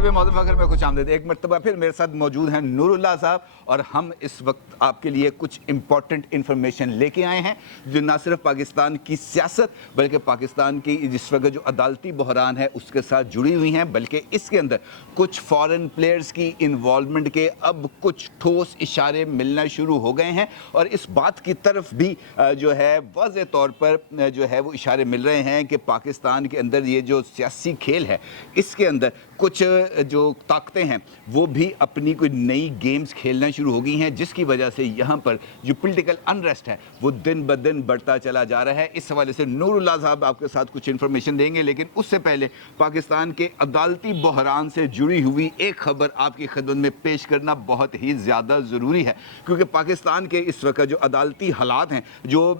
غرب موضوع فخر میں خوش آمدید. ایک مرتبہ پھر میرے ساتھ موجود ہیں نور اللہ صاحب, اور ہم اس وقت آپ کے لیے کچھ امپورٹنٹ انفارمیشن لے کے آئے ہیں جو نہ صرف پاکستان کی سیاست بلکہ پاکستان کی جس وقت جو عدالتی بحران ہے اس کے ساتھ جڑی ہوئی ہیں, بلکہ اس کے اندر کچھ فارن پلیئرز کی انوالومنٹ کے اب کچھ ٹھوس اشارے ملنا شروع ہو گئے ہیں, اور اس بات کی طرف بھی جو ہے واضح طور پر جو ہے وہ اشارے مل رہے ہیں کہ پاکستان کے اندر یہ جو سیاسی کھیل ہے اس کے اندر کچھ جو طاقتیں ہیں وہ بھی اپنی کوئی نئی گیمز کھیلنا شروع ہو گئی ہیں, جس کی وجہ سے یہاں پر جو پولیٹیکل انریسٹ ہے وہ دن بدن بڑھتا چلا جا رہا ہے. اس حوالے سے نور اللہ صاحب آپ کے ساتھ کچھ انفارمیشن دیں گے, لیکن اس سے پہلے پاکستان کے عدالتی بحران سے جڑی ہوئی ایک خبر آپ کی خدمت میں پیش کرنا بہت ہی زیادہ ضروری ہے, کیونکہ پاکستان کے اس وقت جو عدالتی حالات ہیں جو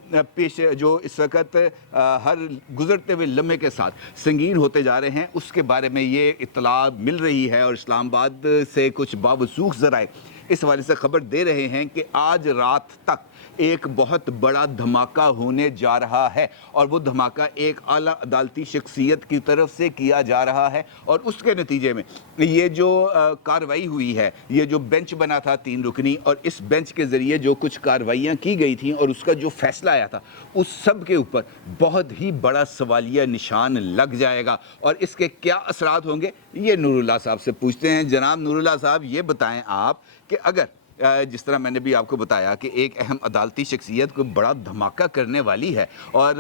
اس وقت ہر گزرتے ہوئے لمحے کے ساتھ سنگین ہوتے جا رہے ہیں, اس کے بارے میں یہ اطلاع مل رہی ہے. اور اسلام آباد سے کچھ باوثوق ذرائع اس حوالے سے خبر دے رہے ہیں کہ آج رات تک ایک بہت بڑا دھماکہ ہونے جا رہا ہے, اور وہ دھماکہ ایک اعلیٰ عدالتی شخصیت کی طرف سے کیا جا رہا ہے, اور اس کے نتیجے میں یہ جو کارروائی ہوئی ہے, یہ جو بینچ بنا تھا 3 رکنی, اور اس بینچ کے ذریعے جو کچھ کارروائیاں کی گئی تھیں اور اس کا جو فیصلہ آیا تھا اس سب کے اوپر بہت ہی بڑا سوالیہ نشان لگ جائے گا. اور اس کے کیا اثرات ہوں گے یہ نور اللہ صاحب سے پوچھتے ہیں. جناب نور اللہ صاحب, یہ بتائیں آپ کہ اگر جس طرح میں نے بھی آپ کو بتایا کہ ایک اہم عدالتی شخصیت کو بڑا دھماکہ کرنے والی ہے, اور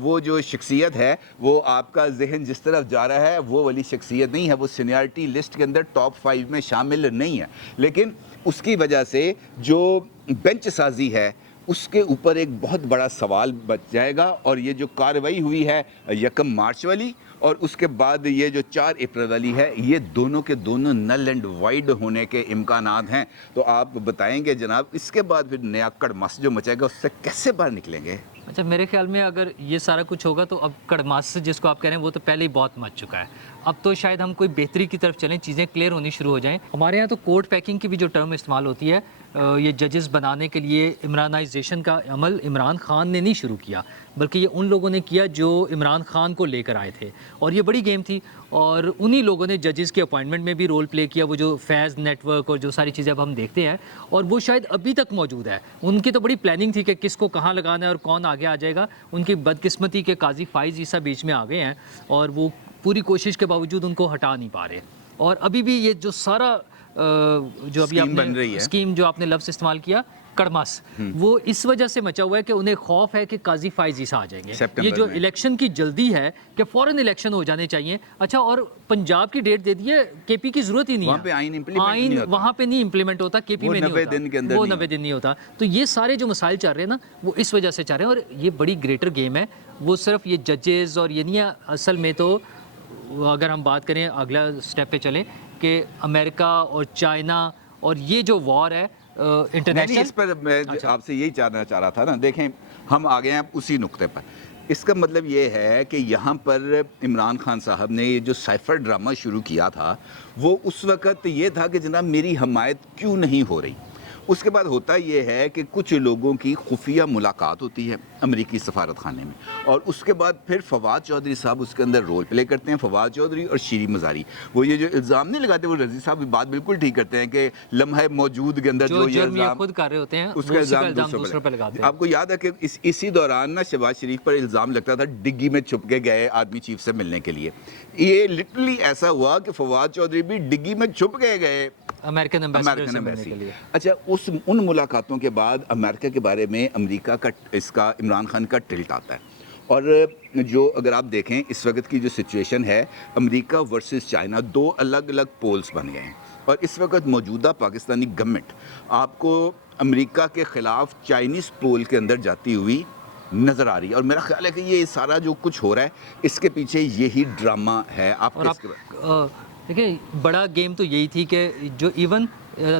وہ جو شخصیت ہے وہ آپ کا ذہن جس طرف جا رہا ہے وہ والی شخصیت نہیں ہے, وہ سینیارٹی لسٹ کے اندر ٹاپ 5 میں شامل نہیں ہے, لیکن اس کی وجہ سے جو بینچ سازی ہے اس کے اوپر ایک بہت بڑا سوال بچ جائے گا. اور یہ جو کارروائی ہوئی ہے 1 مارچ والی اور اس کے بعد یہ جو 4 اپریل والی ہے, یہ دونوں کے دونوں نل اینڈ وائڈ ہونے کے امکانات ہیں. تو آپ بتائیں گے جناب, اس کے بعد پھر نیا کڑماس جو مچے گا اس سے کیسے باہر نکلیں گے؟ اچھا, میرے خیال میں اگر یہ سارا کچھ ہوگا تو اب کڑماس جس کو آپ کہہ رہے ہیں وہ تو پہلے ہی بہت مچ چکا ہے. اب تو شاید ہم کوئی بہتری کی طرف چلیں, چیزیں کلیئر ہونی شروع ہو جائیں. ہمارے یہاں تو کورٹ پیکنگ کی بھی جو ٹرم استعمال ہوتی ہے, یہ ججز بنانے کے لیے عمرانائزیشن کا عمل عمران خان نے نہیں شروع کیا, بلکہ یہ ان لوگوں نے کیا جو عمران خان کو لے کر آئے تھے, اور یہ بڑی گیم تھی. اور انہی لوگوں نے ججز کے اپوائنٹمنٹ میں بھی رول پلے کیا, وہ جو فیض نیٹ ورک اور جو ساری چیزیں اب ہم دیکھتے ہیں, اور وہ شاید ابھی تک موجود ہے. ان کی تو بڑی پلاننگ تھی کہ کس کو کہاں لگانا ہے اور کون آگے آ جائے گا. ان کی بدقسمتی کے قاضی فائز عیسیٰ بیچ میں آ گئے ہیں, اور وہ پوری کوشش کے باوجود ان کو ہٹا نہیں پا رہے. اور ابھی بھی یہ جو سارا جو ابھی آپ نے اسکیم جو آپ نے لفظ استعمال کیا کڑماس, وہ اس وجہ سے مچا ہوا ہے کہ انہیں خوف ہے کہ قاضی فائز عیسیٰ آ جائیں گے. یہ جو الیکشن کی جلدی ہے کہ فوراً الیکشن ہو جانے چاہیے. اچھا, اور پنجاب کی ڈیٹ دے دی ہے, کے پی کی ضرورت ہی نہیں ہے, آئین وہاں پہ نہیں امپلیمنٹ ہوتا, کے پی میں نہیں ہوتا, وہ 90 دن نہیں ہوتا. تو یہ سارے جو مسائل چل رہے ہیں نا وہ اس وجہ سے چل رہے ہیں, اور یہ بڑی گریٹر گیم ہے. وہ صرف یہ ججز اور یہ نہیں ہے, اصل میں تو اگر ہم بات کریں اگلا اسٹیپ پہ چلیں کہ امریکہ اور چائنا اور یہ جو وار ہے انٹرنیشنل, اس پر میں آپ سے یہی جاننا چاہ رہا تھا نا. دیکھیں, ہم آ گئے ہیں اسی نقطے پر. اس کا مطلب یہ ہے کہ یہاں پر عمران خان صاحب نے یہ جو سائفر ڈرامہ شروع کیا تھا وہ اس وقت یہ تھا کہ جناب میری حمایت کیوں نہیں ہو رہی. اس کے بعد ہوتا یہ ہے کہ کچھ لوگوں کی خفیہ ملاقات ہوتی ہے امریکی سفارت خانے میں, اور اس کے بعد پھر فواد چودھری صاحب اس کے اندر رول پلے کرتے ہیں. فواد چودھری اور شیری مزاری وہ یہ جو الزام نہیں لگاتے, وہ رضی صاحب بات بالکل ٹھیک کرتے ہیں کہ لمحہ موجود کے اندر جو یہ الزام خود کر رہے ہوتے ہیں اس کا الزام دوسروں پر لگاتے ہیں. آپ کو یاد ہے کہ اسی دوران نا شہباز شریف پر الزام لگتا تھا ڈگی میں چھپ کے گئے آرمی چیف سے ملنے کے لیے. یہ لٹرلی ایسا ہوا کہ فواد چودھری بھی ڈگی میں چھپ گئے امریکن ایمبیسی. اچھا, ان ملاقاتوں کے بعد امریکہ کے بارے میں امریکہ کا اس کا عمران خان کا ٹلٹ آتا ہے. اور جو اگر آپ دیکھیں اس وقت کی جو سچویشن ہے, امریکہ ورسز چائنا 2 الگ الگ پولز بن گئے ہیں, اور اس وقت موجودہ پاکستانی گورنمنٹ آپ کو امریکہ کے خلاف چائنیز پول کے اندر جاتی ہوئی نظر آ رہی ہے. اور میرا خیال ہے کہ یہ سارا جو کچھ ہو رہا ہے اس کے پیچھے یہی ڈرامہ ہے. آپ دیکھیں, بڑا گیم تو یہی تھی کہ جو ایون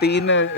3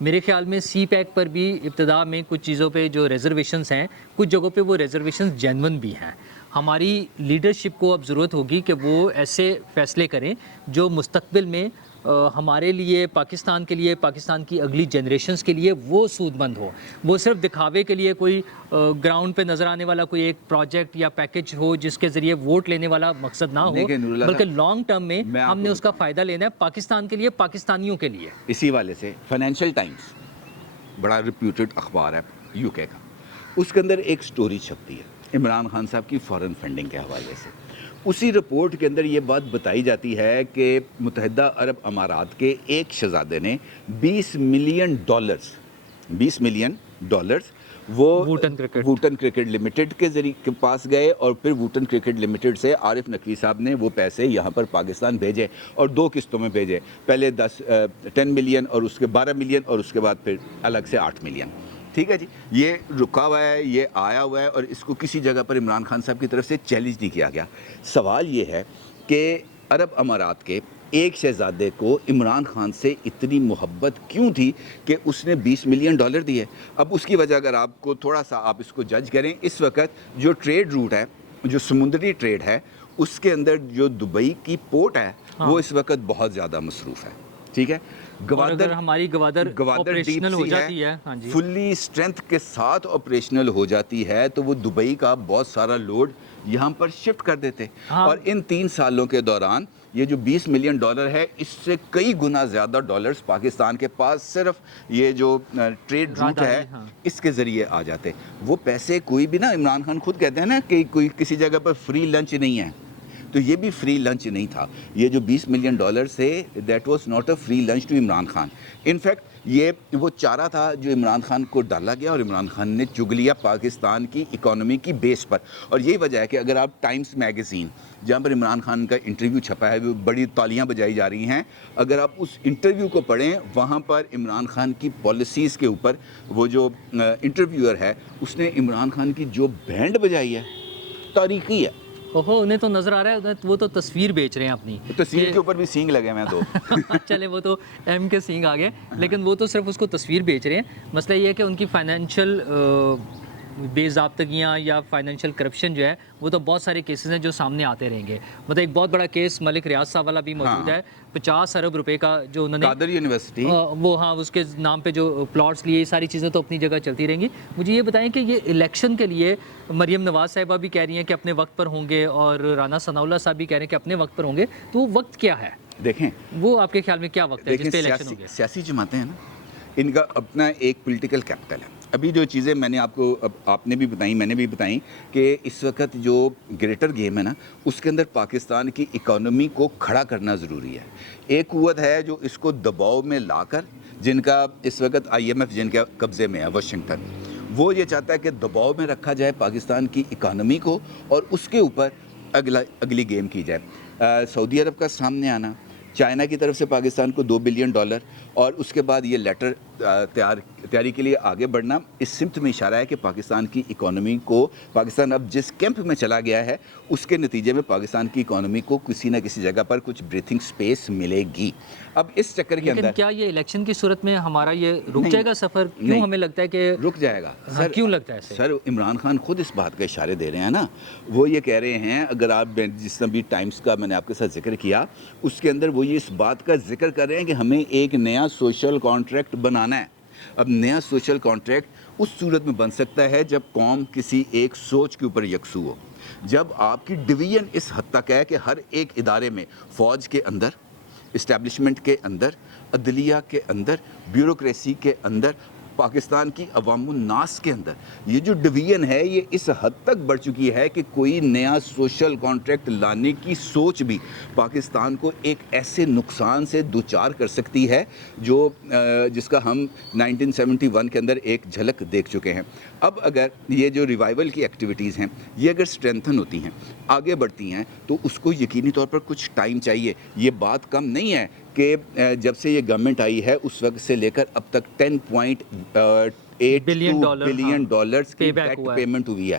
میرے خیال میں سی پیک پر بھی ابتدا میں کچھ چیزوں پہ جو ریزرویشنز ہیں کچھ جگہوں پہ وہ ریزرویشنز جینون بھی ہیں. ہماری لیڈرشپ کو اب ضرورت ہوگی کہ وہ ایسے فیصلے کریں جو مستقبل میں ہمارے لیے، پاکستان کے لیے، پاکستان کی اگلی جنریشنز کے لیے وہ سود مند ہو. وہ صرف دکھاوے کے لیے کوئی گراؤنڈ پہ نظر آنے والا کوئی ایک پروجیکٹ یا پیکج ہو جس کے ذریعے ووٹ لینے والا مقصد نہ ہو، بلکہ لانگ ٹرم میں ہم نے اس کا فائدہ لینا ہے پاکستان کے لیے، پاکستانیوں کے لیے. اسی والے سے فائنینشیل ٹائمز بڑا ریپیوٹڈ اخبار ہے یو کے کا، اس کے اندر ایک سٹوری چھپتی ہے عمران خان صاحب کی فارن فنڈنگ کے حوالے سے. اسی رپورٹ کے اندر یہ بات بتائی جاتی ہے کہ متحدہ عرب امارات کے ایک شہزادے نے $20 ملین وہ ووٹن کرکٹ لمیٹڈ کے ذریعے کے پاس گئے، اور پھر ووٹن کرکٹ لمیٹڈ سے عارف نقوی صاحب نے وہ پیسے یہاں پر پاکستان بھیجے، اور 2 قسطوں میں بھیجے، پہلے 10 ملین اور اس کے 12 ملین، اور اس کے بعد پھر الگ سے 8 ملین. ٹھیک ہے جی، یہ رکا ہوا ہے، یہ آیا ہوا ہے، اور اس کو کسی جگہ پر عمران خان صاحب کی طرف سے چیلنج نہیں کیا گیا. سوال یہ ہے کہ عرب امارات کے ایک شہزادے کو عمران خان سے اتنی محبت کیوں تھی کہ اس نے $20 ملین دیے؟ اب اس کی وجہ اگر آپ کو تھوڑا سا آپ اس کو جج کریں، اس وقت جو ٹریڈ روٹ ہے، جو سمندری ٹریڈ ہے، اس کے اندر جو دبئی کی پورٹ ہے وہ اس وقت بہت زیادہ مصروف ہے. ٹھیک ہے، اگر ہماری گوادر آپریشنل ہو جاتی ہے فلی اسٹرینتھ کے ساتھ آپریشنل ہو جاتی ہے تو وہ دبئی کا بہت سارا لوڈ یہاں پر شفٹ کر دیتے. اور ان 3 سالوں کے دوران یہ جو $20 ملین ہے، اس سے کئی گنا زیادہ ڈالرز پاکستان کے پاس صرف یہ جو ٹریڈ روٹ ہے اس کے ذریعے آ جاتے. وہ پیسے کوئی بھی نا، عمران خان خود کہتے ہیں نا کہ کوئی کسی جگہ پر فری لنچ نہیں ہے، تو یہ بھی فری لنچ نہیں تھا. یہ جو $20 ملین سے that was not a free lunch to Imran Khan. In fact یہ وہ چارہ تھا جو عمران خان کو ڈالا گیا، اور عمران خان نے چگ لیا پاکستان کی اکانومی کی بیس پر. اور یہی وجہ ہے کہ اگر آپ ٹائمز میگزین جہاں پر عمران خان کا انٹرویو چھپا ہے، وہ بڑی تالیاں بجائی جا رہی ہیں، اگر آپ اس انٹرویو کو پڑھیں، وہاں پر عمران خان کی پالیسیز کے اوپر وہ جو انٹرویور ہے اس نے عمران خان کی جو بینڈ بجائی ہے تاریخی ہے. انہیں تو نظر آ رہا ہے وہ تو تصویر بیچ رہے ہیں اپنی، تصویر کے اوپر بھی سینگ لگے ہیں 2. چلے وہ تو ایم کے سینگ آ گئے، لیکن وہ تو صرف اس کو تصویر بیچ رہے ہیں. مسئلہ یہ ہے کہ ان کی فائنینشیل بے ضابطگیاں یا فائنینشیل کرپشن جو ہے وہ تو بہت سارے کیسز ہیں جو سامنے آتے رہیں گے. مطلب ایک بہت بڑا کیس ملک ریاض صاحب والا بھی موجود ہے، 50 ارب روپے کا جو انہوں نے قادر یونیورسٹی وہ اس کے نام پہ جو پلاٹس لیے، یہ ساری چیزیں تو اپنی جگہ چلتی رہیں گی. مجھے یہ بتائیں کہ یہ الیکشن کے لیے مریم نواز صاحبہ بھی کہہ رہی ہیں کہ اپنے وقت پر ہوں گے، اور رانا ثناء اللہ صاحب بھی کہہ رہے ہیں کہ اپنے وقت پر ہوں گے، تو وہ وقت کیا ہے؟ دیکھیں وہ آپ کے خیال میں کیا وقت ہے جس پہ الیکشن ہو گیا؟ سیاسی جماعتیں ہیں نا، ان کا اپنا ایک پولیٹیکل کیپٹل ہے. ابھی جو چیزیں میں نے آپ نے بھی بتائیں، میں نے بھی بتائیں کہ اس وقت جو گریٹر گیم ہے نا، اس کے اندر پاکستان کی اکانومی کو کھڑا کرنا ضروری ہے. ایک قوت ہے جو اس کو دباؤ میں لا کر، جن کا اس وقت IMF جن کے قبضے میں ہے، واشنگٹن، وہ یہ چاہتا ہے کہ دباؤ میں رکھا جائے پاکستان کی اکانومی کو، اور اس کے اوپر اگلی گیم کی جائے. سعودی عرب کا سامنے آنا، چائنا کی طرف سے پاکستان کو $2 بلین، اور اس کے بعد یہ لیٹر تیاری کے لیے آگے بڑھنا، اس سمت میں اشارہ ہے کہ پاکستان کی اکانومی کو، پاکستان اب جس کیمپ میں چلا گیا ہے اس کے نتیجے میں پاکستان کی اکانومی کو کسی نہ کسی جگہ پر کچھ بریتھنگ سپیس ملے گی. اب اس چکر کے اندر کیا یہ الیکشن کی صورت میں ہمارا یہ رک جائے گا سفر؟ کیوں ہمیں لگتا ہے کہ رک جائے گا؟ کیوں لگتا ہے سر عمران خان خود اس بات کا اشارے دے رہے ہیں نا. وہ یہ کہہ رہے ہیں، اگر آپ جس طرح بھی ٹائمز کا میں نے آپ کے ساتھ ذکر کیا، اس کے اندر وہ یہ اس بات کا ذکر کر رہے ہیں کہ ہمیں ایک نیا سوشل کانٹریکٹ بنانا ہے. اب نیا سوشل کانٹریکٹ اس صورت میں بن سکتا ہے جب قوم کسی ایک سوچ کے اوپر یکسو ہو، جب آپ کی ڈویژن اس حد تک ہے کہ ہر ایک ادارے میں، فوج کے اندر، اسٹیبلشمنٹ کے اندر، عدلیہ کے اندر، بیوروکریسی کے اندر، پاکستان کی عوام الناس کے اندر، یہ جو ڈویژن ہے یہ اس حد تک بڑھ چکی ہے کہ کوئی نیا سوشل کانٹریکٹ لانے کی سوچ بھی پاکستان کو ایک ایسے نقصان سے دوچار کر سکتی ہے جو جس کا ہم 1971 کے اندر ایک جھلک دیکھ چکے ہیں. اب اگر یہ جو ریوائول کی ایکٹیویٹیز ہیں یہ اگر اسٹرینتھن ہوتی ہیں، آگے بڑھتی ہیں، تو اس کو یقینی طور پر کچھ ٹائم چاہیے. یہ بات کم نہیں ہے کہ جب سے یہ گورنمنٹ آئی ہے اس وقت سے لے کر اب تک $10.8 بلین کی ڈیٹ پیمنٹ ہوئی ہے.